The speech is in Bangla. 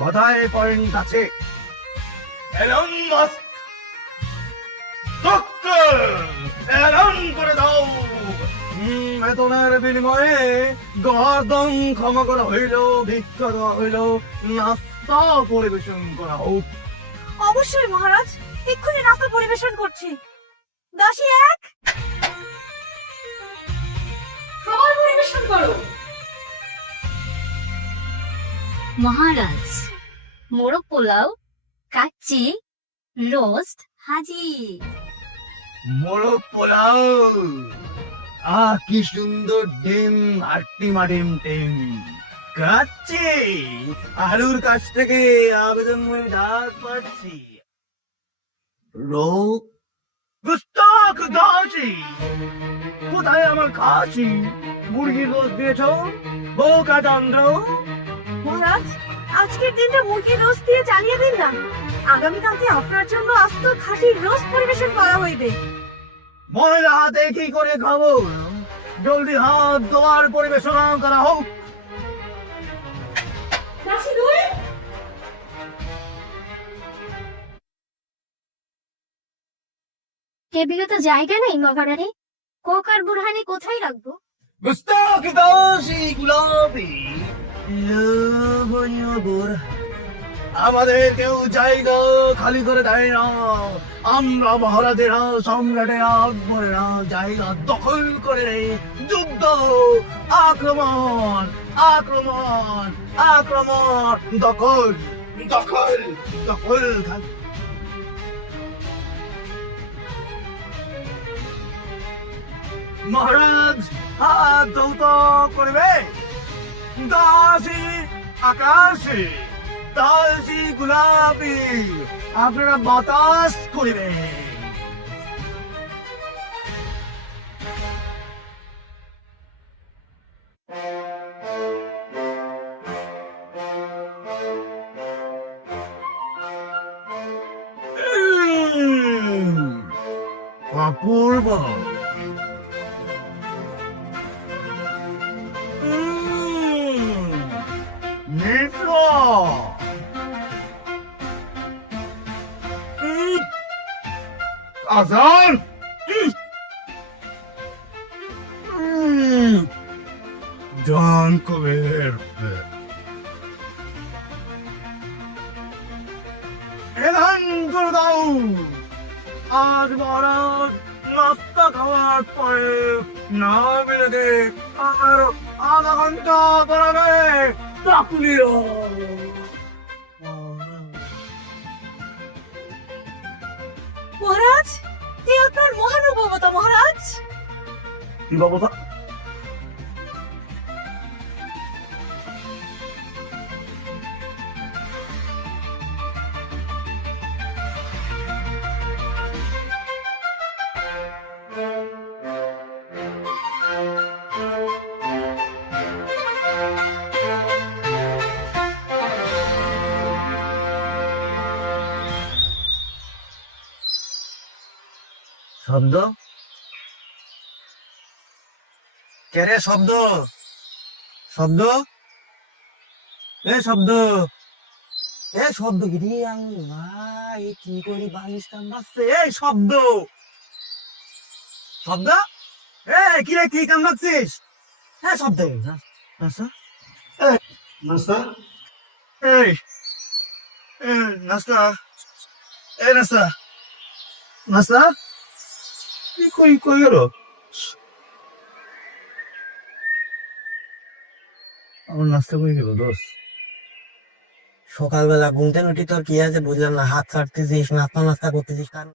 কথায় পয়েন্ট আছে। এলন মাস্ক টক্কর এলন করে দাও। বেতনের বিনিময়ে গর্দন ক্ষমা করা হইল, ভিক্ষা দেওয়া হইল, নাস্তা পরিবেশন করা হোক। অবশ্যই মহারাজ, এক্ষুনি নাস্তা পরিবেশন করছি। দাসী এক, খাবার পরিবেশন করো। মহারাজ, মোরগ পোলাও, কাচ্চি, রোস্ট হাজির। মোরগ পোলাও, কি সুন্দর ডিম, হাট্টিমা ডিম টিম। কাচ্চি, আলুর কাছ থেকে আবেদন হয়ে ডাক পাচ্ছি। রোগ গুস্তাখ দাসী, কোথায় আমার খাসি? মুরগির রোজ দিয়েছ বোকা চন্দ্র। মহারাজ, আজকের দিনটা মুরগির রোস্ট দিয়ে চালিয়ে দিন না। আগামীকালকে আপনার জন্য আস্ত খাসির রোস্ট পরিবেশন করা হইবে। ময়লা হাতে কি করে খাবো? জলদি হাত ধোয়ার পরিবেশনা করা হোক। দাসী দুই, টেবিলে তো জায়গা নেই মহারানী, কোক আর বুরহানি কোথায় রাখবো? গুস্তাখ দাসী গুলাবি, লবণীয় বোর, আমাদের কেউ জায়গা খালি করে দেয় না। আমরা মহারাজেরা, সম্রাটেরা, আকবরেরা জায়গা দখল করে নেই। যুদ্ধ, আক্রমণ, আক্রমণ, আক্রমণ, দখল, দখল, দখল। মহারাজ হাত ধৌত করবে। দাসী আকাশে, দাসী গোলাপি, আপনারা বাতাস করিবে। অপূর্ব। মিশ্র, আজান, জান কবের এলান করে দাও। আজ মহারাজ নাস্তা খাওয়ার পরে না মিলে আর আধা ঘন্টা দাঁড়াবে। চাকলিও মহারাজ, এ আপনার মহানুভবতা মহারাজ। কি বাবা? শব্দ কে রে? শব্দ, শব্দ, এ শব্দ, এ শব্দ কি রে? ভাই কি করি বালিশ কান বাজছে? এই শব্দ, শব্দ, এ কি রে, কি কান বাজছিস? হ্যাঁ শব্দ, নাস্তা, নাস্তা, এই নাস্তা, এই নাস্তা, নাস্তা, কই কই গেল? আমার নাস্তা কই গেল দোস্ত? সকালবেলা ঘুমতে উঠি তোর কি আছে বুঝলাম না, হাত ছাড়তেছিস, নাস্তা নাস্তা করতেছিস কারণ